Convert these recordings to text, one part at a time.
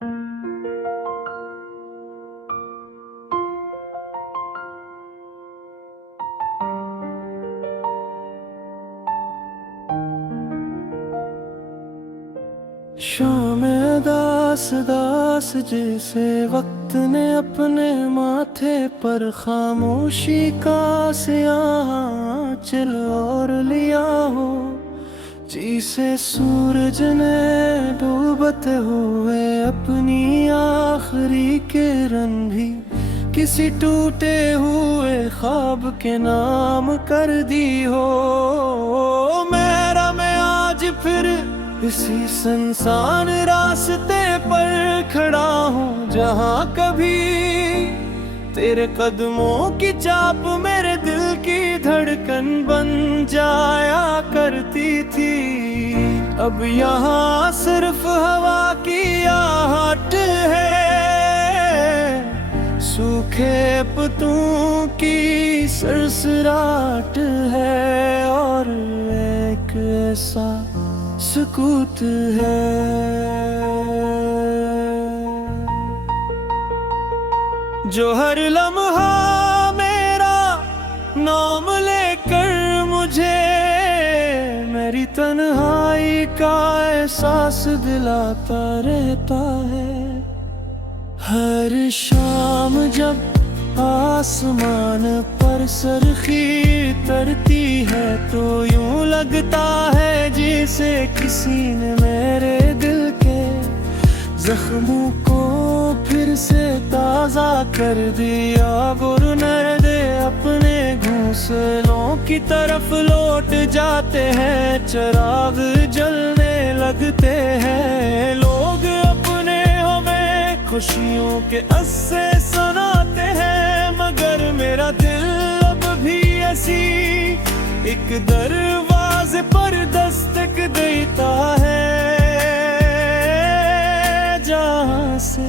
शाम दास दास जैसे वक्त ने अपने माथे पर खामोशी का सियाह चल और लिया हो, जिसे सूरज ने डूबते हुए अपनी आखिरी किरण भी किसी टूटे हुए ख्वाब के नाम कर दी हो। मेरा मैं आज फिर इसी सुनसान रास्ते पर खड़ा हूँ, जहाँ कभी तेरे कदमों की चाप मेरे दिल की धड़कन बन जाया करती थी। अब यहाँ सिर्फ हवा की आहट है, सूखे पत्तों की सरसराहट है, और एक ऐसा सुकूत है जो हर लम्हा मेरा नाम लेकर मुझे मेरी तन्हाई का एहसास दिलाता रहता है। हर शाम जब आसमान पर सरखी तरती है तो यूं लगता है जैसे किसी ने मेरे दिल के जख्मों को फिर से ताज़ा कर दिया। गुरनरदे अपने घोंसलों की तरफ लौट जाते हैं, चिराग जलने लगते हैं, लोग अपने हमें खुशियों के अस्से सुनाते हैं, मगर मेरा दिल अब भी ऐसी एक दरवाजे पर दस्तक देता है, जहाँ से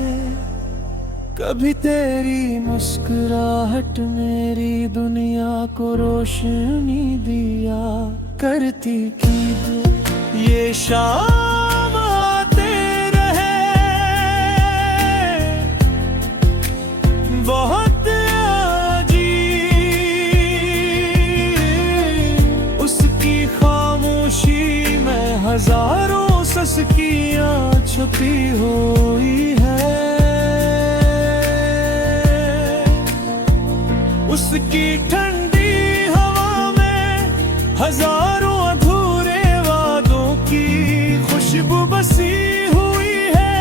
कभी तेरी मुस्कुराहट मेरी दुनिया को रोशनी दिया करती थी। ये शाम आते रहे बहुत अजीब, उसकी खामोशी में हजारों सस्कियां छुपी हुई है, उसकी ठंडी हवा में हजारों अधूरे वादों की खुशबू बसी हुई है,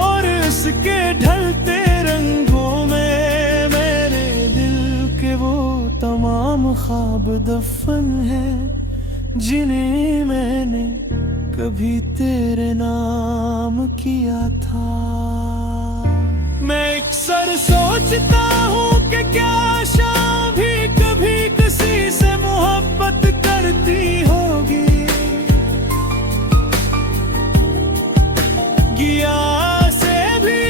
और उसके ढलते रंगों में मेरे दिल के वो तमाम ख्वाब दफन है, जिन्हें मैंने कभी तेरे नाम किया था। मैं अक्सर सोचता हूँ कि क्या शाम भी कभी किसी से मोहब्बत करती होगी, गिया से भी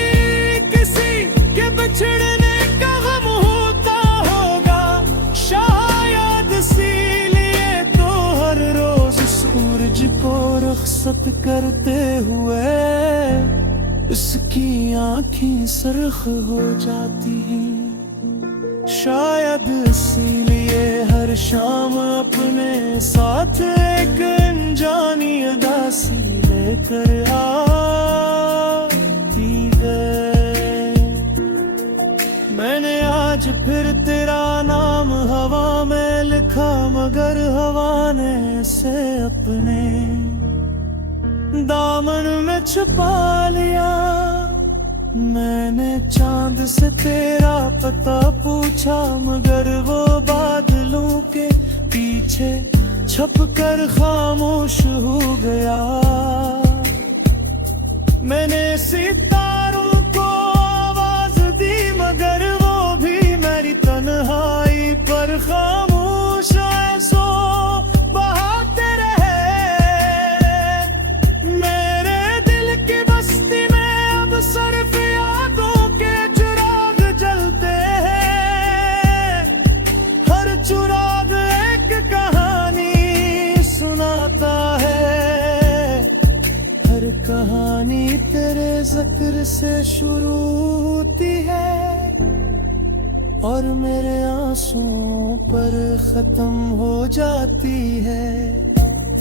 किसी के बिछड़ने का गम होता होगा, शायद इसीलिए तो हर रोज सूरज को रुखसत करते हुए उसकी आँखें सुर्ख हो जाती हैं, शायद इसीलिए हर शाम अपने साथ एक अनजानी उदासी लेकर आती है। मैंने आज फिर तेरा नाम हवा में लिखा, मगर हवा ने इसे अपने दामन में छुपा लिया। मैंने चांद से तेरा पता पूछा, मगर वो बादलों के पीछे छुपकर खामोश हो गया। मैंने सितारों को आवाज दी, मगर वो भी मेरी तन्हाई पर खामोश है, सो बहाते रहे मेरे दिल की बस्ती में। अब सिर्फ यादों के चिराग जलते हैं, हर चिराग एक कहानी सुनाता है, हर हर कहानी तेरे जिक्र से शुरू होती है और मेरे आंसुओं पर खत्म हो जाती है।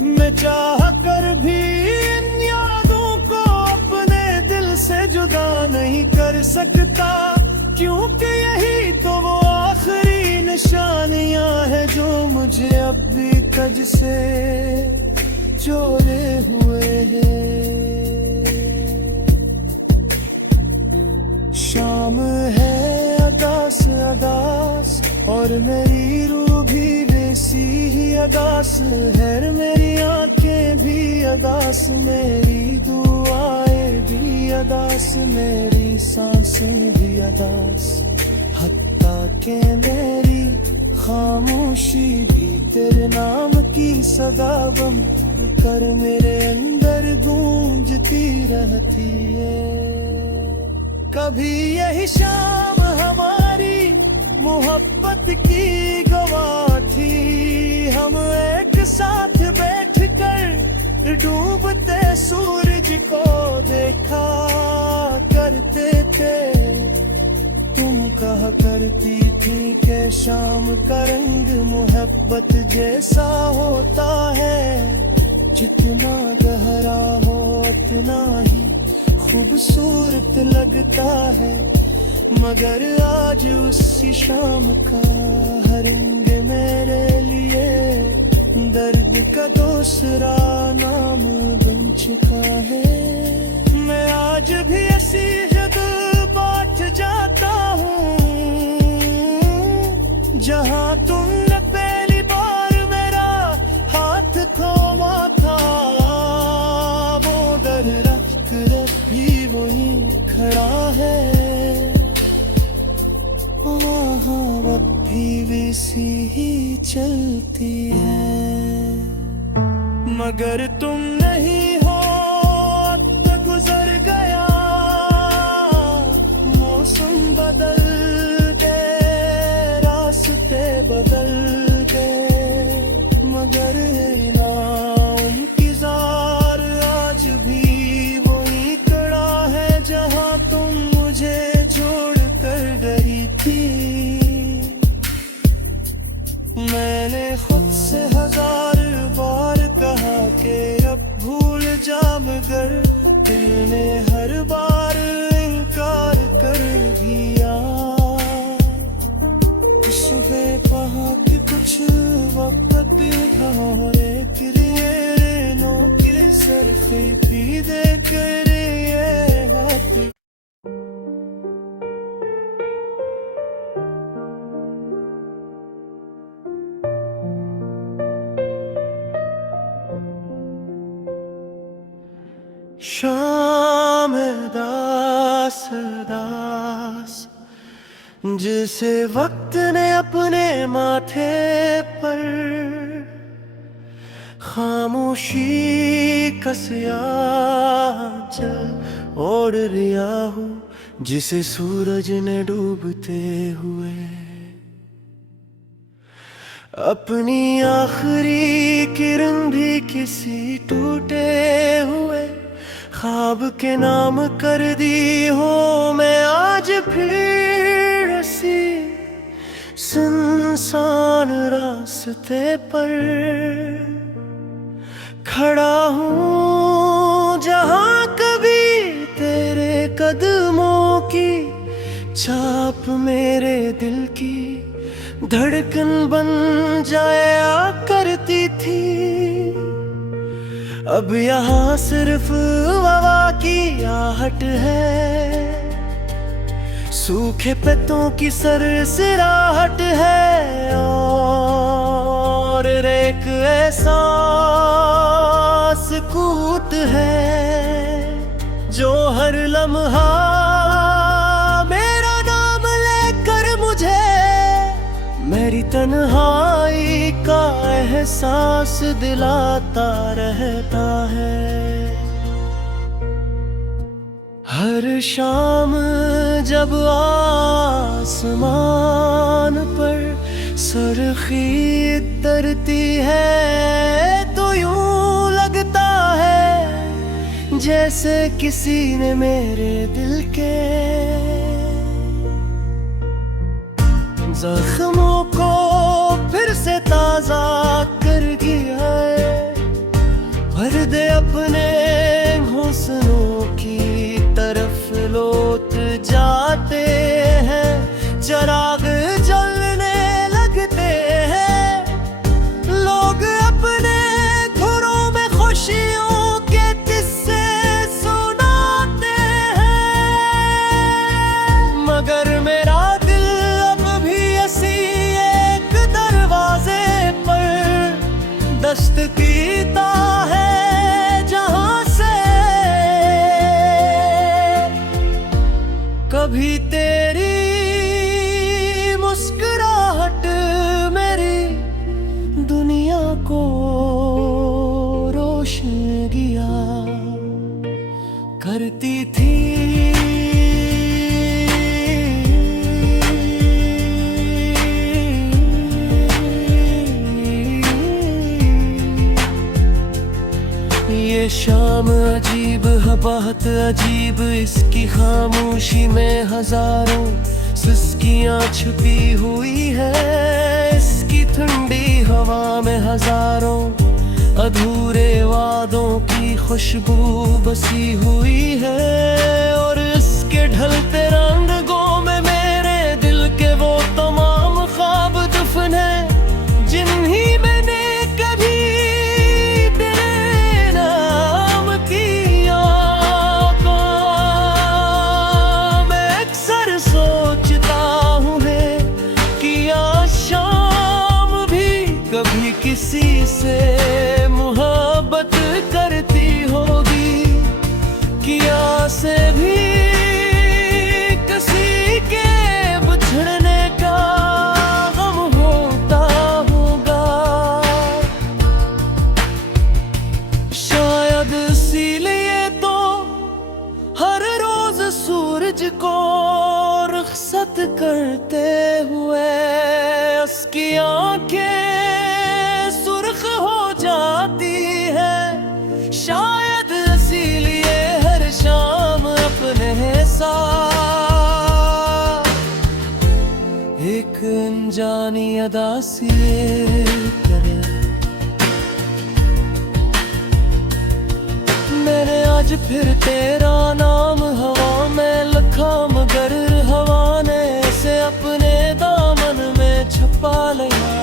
मैं चाह कर भी इन यादों को अपने दिल से जुदा नहीं कर सकता, क्योंकि यही तो वो आखिरी निशानियां है जो मुझे अब भी तुझसे जोड़े हुए हैं। शाम है अदास अदास और मेरी रूह भी वैसी ही अदास है। मेरी आंखें भी अदास, मेरी दुआएं भी अदास, मेरी सांसें भी अदास, हत्ता के मेरी खामोशी भी तेरे नाम की सदा बन कर मेरे अंदर गूंजती रहती है। कभी यही शाम हमारी मोहब्बत की गवाह थी, हम एक साथ बैठकर डूबते सूरज को देखा करते थे। तुम कहा करती थी कि शाम का रंग मोहब्बत जैसा होता है, जितना गहरा हो उतना ही खूबसूरत लगता है। मगर आज उसी शाम का हर रंग मेरे लिए दर्द का दूसरा नाम बन चुका है। मैं आज भी ऐसी जद बाट जाता हूँ जहाँ तुमने पहली बार मेरा हाथ थामा था। वो डर रख भी वही खड़ा है, वहाँ भी वैसी ही चलती है। मगर तुम नहीं हो, अब गुजर गया मौसम बदल गए, रास्ते बदल गए। मगर ना उनकी जार आज भी वही खड़ा है जहाँ तुम मुझे छोड़ कर गई थी। मैंने खुद से 1000 बार कहा कि अब भूल जा, मगर दिल ने हर बार इनकार कर दिया। सुबह पहा कि कुछ वक्त घोरे किरे नो की सरफी पी दे कर ये हाथ। शाम दास दास जिसे वक्त ने अपने माथे पर खामोशी कसिया चल ओढ़ लिया हूँ, जिसे सूरज ने डूबते हुए अपनी आखिरी किरण भी किसी टूटे हुए ख्वाब के नाम कर दी हो। मैं आज फिर इसी सुनसान रास्ते पर खड़ा हूँ, जहाँ कभी तेरे कदमों की छाप मेरे दिल की धड़कन बन जाया करती थी। अब यहाँ सिर्फ हवा की आहट है, सूखे पत्तों की सरसराहट है और एक एहसास कूट है जो हर लम्हा मेरा नाम लेकर मुझे मेरी तन्हाई का एहसास दिलाता रहता है। हर शाम जब आसमान पर सुर्खी तरती है तो यूं लगता है जैसे किसी ने मेरे दिल के जख्मों को फिर से ताजा कर दिया है। भर दे अपने हुस्नों की तरफ लौट जाते हैं, चिराग जलने लगते हैं। लोग अपने घरों में खुशियों के किस्से सुनाते हैं, मगर मेरा दिल अब भी ऐसी एक दरवाजे पर दस्त कीता है, जहां से कभी तेरी मुस्कुराहट मेरी दुनिया को रोशन किया करती थी। ये शाम अजीब है, बहुत अजीब, इसकी खामोशी में हजारों सिसकियां छुपी हुई है। इसकी ठंडी हवा में हजारों अधूरे वादों की खुशबू बसी हुई है। और इसके ढलते रंगों में मेरे दिल के वो तमाम ख्वाब दफन है, जिन्हीं मैंने कभी तेरे नाम किया। मैं अक्सर सोचता हूँ कि आज शाम भी कभी किसी से मोहब्बत करती होगी, किया से भी किसी के बिछड़ने का गम होता होगा। शायद इसीलिए तो हर रोज सूरज को रुखसत करते हुए उसकी आंखें सुर्ख हो जाती है। शायद इसीलिए हर शाम अपने साथ एक अनजानी अदा सी करे। मैंने आज फिर तेरा नाम हवा में लिखा, मगर हवा ने इसे अपने दामन में छुपा लिया।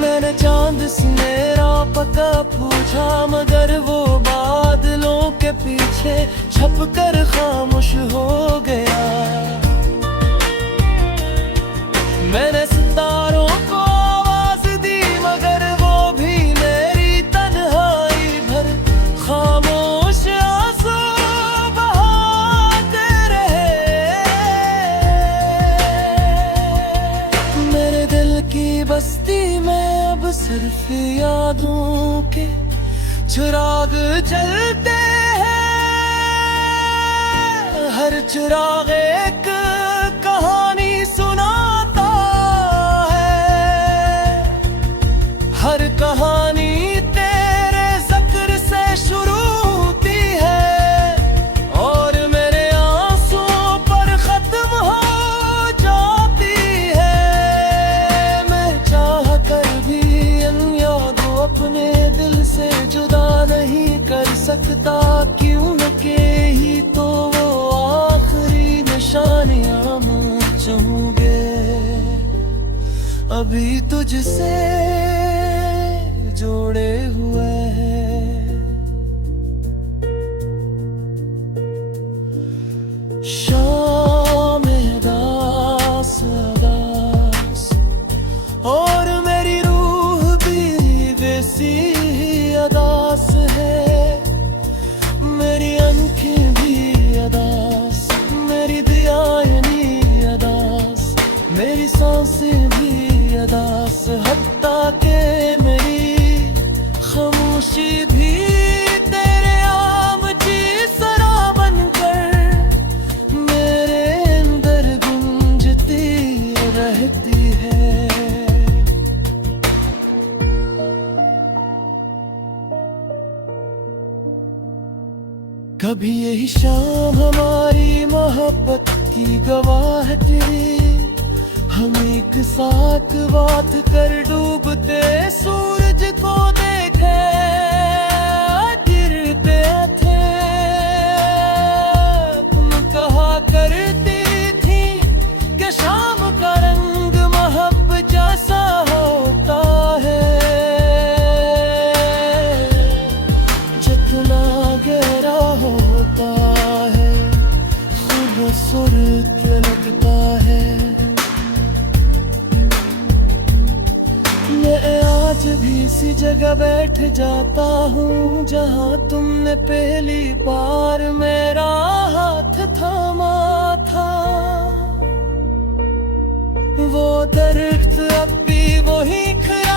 मैंने चांद से मेरा पता पूछा, मगर वो बादलों के पीछे छुपकर खामोश हो गया। मैंने सितारों को आवाज दी, मगर वो भी मेरी तन्हाई भर खामोश आंसू बहाते रहे। मेरे दिल की बस्ती में अब सिर्फ यादों के चिराग जलते हैं। हर चिराग एक कहानी सुनाता है, हर कहानी तेरे जिक्र से शुरू होती है और मेरे आंसुओं पर खत्म हो जाती है। मैं चाह कर भी इन यादों अपने दिल से जुदा नहीं कर सकता, क्योंकि ही तो वो आखिरी निशानियां मुझे अभी तुझसे जोड़े हुए हैं। शाम दास दास और मेरी रूह भी वैसी अदास है। मेरी आंखें भी अदास, मेरी दियानी अदास, मेरी सांसें भी अदास, हत्ता के मेरी खामोशी भी तेरे आमची सरा बनकर मेरे अंदर गूंजती रहती है। कभी यही शाम हमारी मोहब्बत की गवाह तेरे, हम एक साथ बात कर डूबते सूरज को देखे गिरते थे। तुम कहा करती थी कि शाम का रंग मोहब्बत जैसा होता है, जितना गहरा होता है खूबसूरत लगता है। मैं आज भी इसी जगह बैठ जाता हूँ जहाँ तुमने पहली बार मेरा हाथ थामा था। वो दरख्त अब भी वही खड़ा